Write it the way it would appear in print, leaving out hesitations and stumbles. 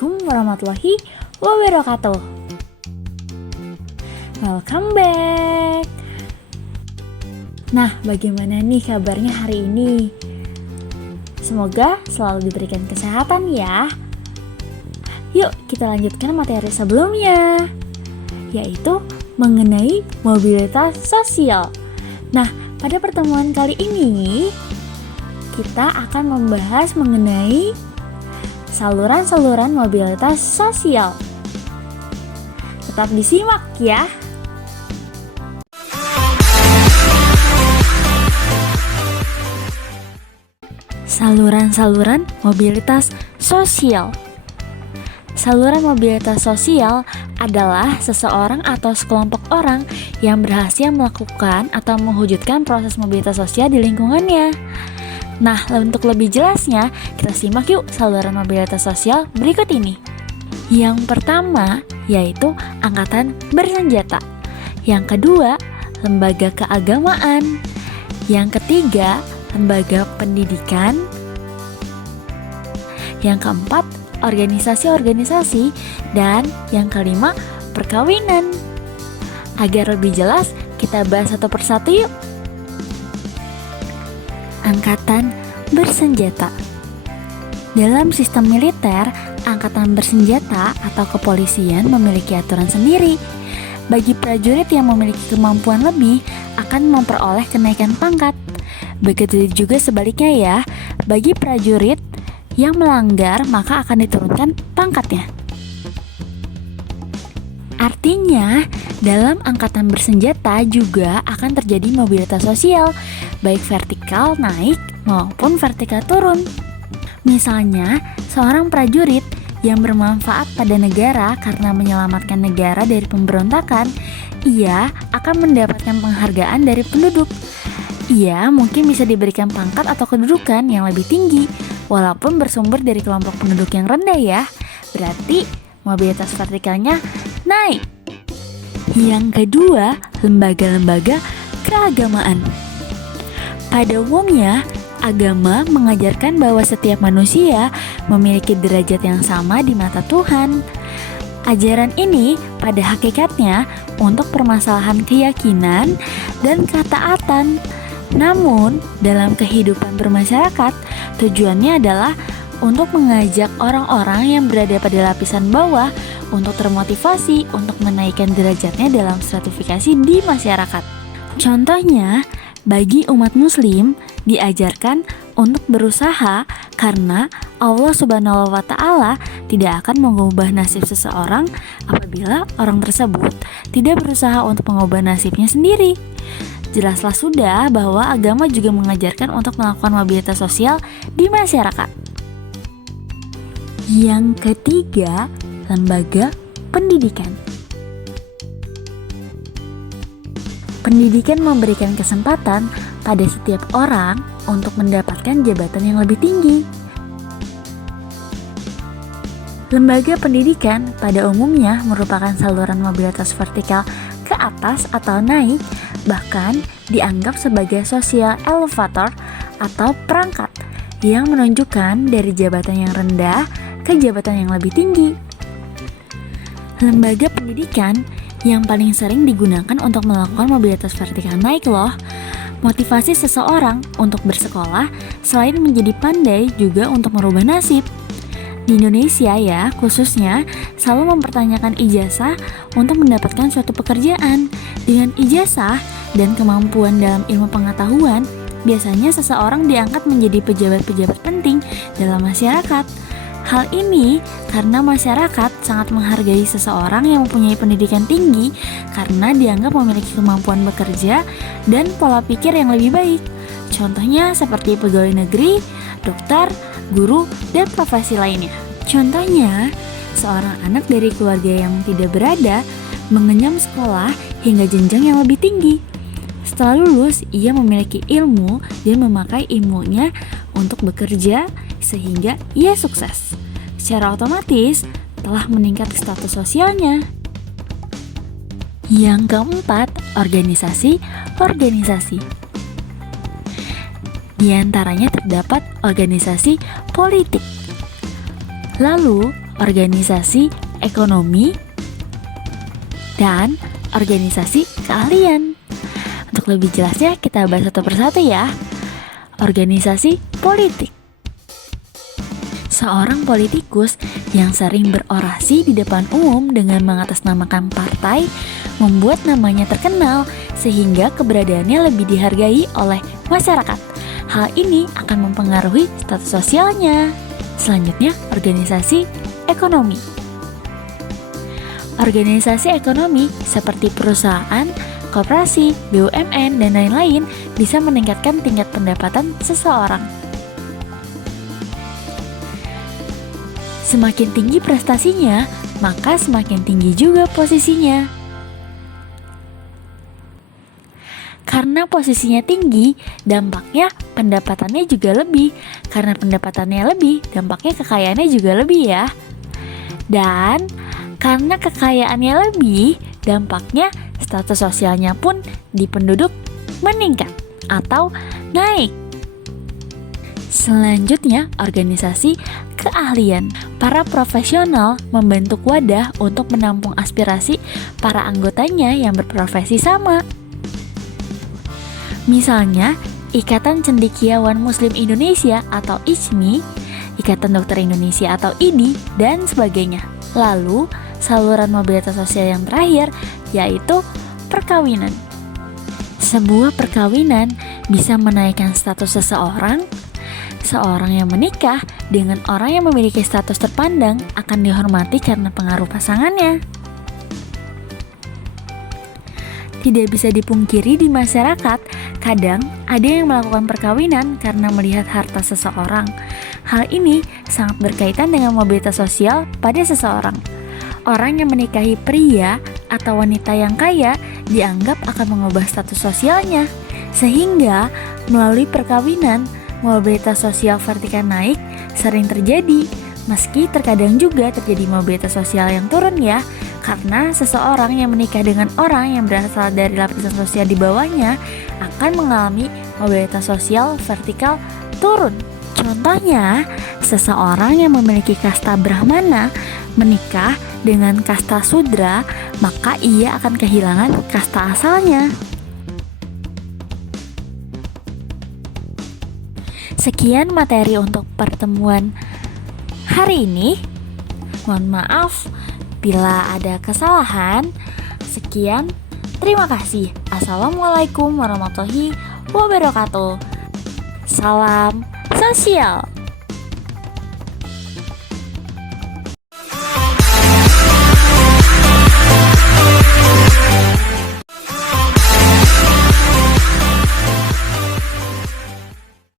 Assalamualaikum warahmatullahi wabarakatuh. Welcome back. Nah, bagaimana nih kabarnya hari ini? Semoga selalu diberikan kesehatan ya. Yuk kita lanjutkan materi sebelumnya, yaitu mengenai mobilitas sosial. Nah, pada pertemuan kali ini kita akan membahas mengenai saluran-saluran mobilitas sosial. Tetap disimak ya. Saluran-saluran mobilitas sosial. Saluran mobilitas sosial adalah seseorang atau sekelompok orang yang berhasil melakukan atau mewujudkan proses mobilitas sosial di lingkungannya. Nah, untuk lebih jelasnya, kita simak yuk saluran mobilitas sosial berikut ini. Yang pertama, yaitu angkatan bersenjata. Yang kedua, lembaga keagamaan. Yang ketiga, lembaga pendidikan. Yang keempat, organisasi-organisasi. Dan yang kelima, perkawinan. Agar lebih jelas, kita bahas satu persatu yuk. Angkatan bersenjata. Dalam sistem militer, angkatan bersenjata atau kepolisian memiliki aturan sendiri. Bagi prajurit yang memiliki kemampuan lebih akan memperoleh kenaikan pangkat. Begitu juga sebaliknya ya, bagi prajurit yang melanggar maka akan diturunkan pangkatnya. Artinya, dalam angkatan bersenjata juga akan terjadi mobilitas sosial, baik vertikal naik maupun vertikal turun. Misalnya, seorang prajurit yang bermanfaat pada negara karena menyelamatkan negara dari pemberontakan, ia akan mendapatkan penghargaan dari penduduk. Ia mungkin bisa diberikan pangkat atau kedudukan yang lebih tinggi, walaupun bersumber dari kelompok penduduk yang rendah ya. Berarti mobilitas vertikalnya naik. Yang kedua, lembaga-lembaga keagamaan. Pada umumnya, agama mengajarkan bahwa setiap manusia memiliki derajat yang sama di mata Tuhan. Ajaran ini pada hakikatnya untuk permasalahan keyakinan dan ketaatan. Namun, dalam kehidupan bermasyarakat, tujuannya adalah untuk mengajak orang-orang yang berada pada lapisan bawah untuk termotivasi untuk menaikkan derajatnya dalam stratifikasi di masyarakat. Contohnya, bagi umat muslim diajarkan untuk berusaha karena Allah Subhanahu wa Ta'ala tidak akan mengubah nasib seseorang apabila orang tersebut tidak berusaha untuk mengubah nasibnya sendiri. Jelaslah sudah bahwa agama juga mengajarkan untuk melakukan mobilitas sosial di masyarakat. Yang ketiga, lembaga pendidikan. Pendidikan memberikan kesempatan pada setiap orang untuk mendapatkan jabatan yang lebih tinggi. Lembaga pendidikan pada umumnya merupakan saluran mobilitas vertikal ke atas atau naik, bahkan dianggap sebagai social elevator atau perangkat yang menunjukkan dari jabatan yang rendah ke jabatan yang lebih tinggi. Lembaga pendidikan yang paling sering digunakan untuk melakukan mobilitas vertikal naik loh. Motivasi seseorang untuk bersekolah selain menjadi pandai juga untuk merubah nasib. Di Indonesia ya, khususnya selalu mempertanyakan ijazah untuk mendapatkan suatu pekerjaan. Dengan ijazah dan kemampuan dalam ilmu pengetahuan, biasanya seseorang diangkat menjadi pejabat-pejabat penting dalam masyarakat. Hal ini karena masyarakat sangat menghargai seseorang yang mempunyai pendidikan tinggi karena dianggap memiliki kemampuan bekerja dan pola pikir yang lebih baik. Contohnya seperti pegawai negeri, dokter, guru, dan profesi lainnya. Contohnya, seorang anak dari keluarga yang tidak berada mengenyam sekolah hingga jenjang yang lebih tinggi. Setelah lulus, ia memiliki ilmu dan memakai ilmunya untuk bekerja sehingga ia sukses. Secara otomatis telah meningkat status sosialnya. Yang keempat, organisasi-organisasi. Di antaranya terdapat organisasi politik. Lalu, organisasi ekonomi, dan organisasi keahlian. Untuk lebih jelasnya kita bahas satu persatu ya. Organisasi politik. Seorang politikus yang sering berorasi di depan umum dengan mengatasnamakan partai membuat namanya terkenal sehingga keberadaannya lebih dihargai oleh masyarakat. Hal ini akan mempengaruhi status sosialnya. Selanjutnya, organisasi ekonomi. Organisasi ekonomi seperti perusahaan, koperasi, BUMN, dan lain-lain bisa meningkatkan tingkat pendapatan seseorang. Semakin tinggi prestasinya, maka semakin tinggi juga posisinya. Karena posisinya tinggi, dampaknya pendapatannya juga lebih. Karena pendapatannya lebih, dampaknya kekayaannya juga lebih ya. Dan karena kekayaannya lebih, dampaknya status sosialnya pun di penduduk meningkat atau naik. Selanjutnya, organisasi keahlian. Para profesional membentuk wadah untuk menampung aspirasi para anggotanya yang berprofesi sama. Misalnya, Ikatan Cendekiawan Muslim Indonesia atau ICMI, Ikatan Dokter Indonesia atau IDI, dan sebagainya. Lalu, saluran mobilitas sosial yang terakhir yaitu perkawinan. Sebuah perkawinan bisa menaikkan status seseorang. Seorang yang menikah dengan orang yang memiliki status terpandang akan dihormati karena pengaruh pasangannya. Tidak bisa dipungkiri di masyarakat, kadang ada yang melakukan perkawinan karena melihat harta seseorang. Hal ini sangat berkaitan dengan mobilitas sosial pada seseorang. Orang yang menikahi pria atau wanita yang kaya dianggap akan mengubah status sosialnya. Sehingga melalui perkawinan, mobilitas sosial vertikal naik sering terjadi. Meski terkadang juga terjadi mobilitas sosial yang turun ya. Karena seseorang yang menikah dengan orang yang berasal dari lapisan sosial di bawahnya akan mengalami mobilitas sosial vertikal turun. Contohnya, seseorang yang memiliki kasta Brahmana menikah dengan kasta Sudra, maka ia akan kehilangan kasta asalnya. Sekian materi untuk pertemuan hari ini. Mohon maaf bila ada kesalahan. Sekian, terima kasih. Assalamualaikum warahmatullahi wabarakatuh. Salam sosial.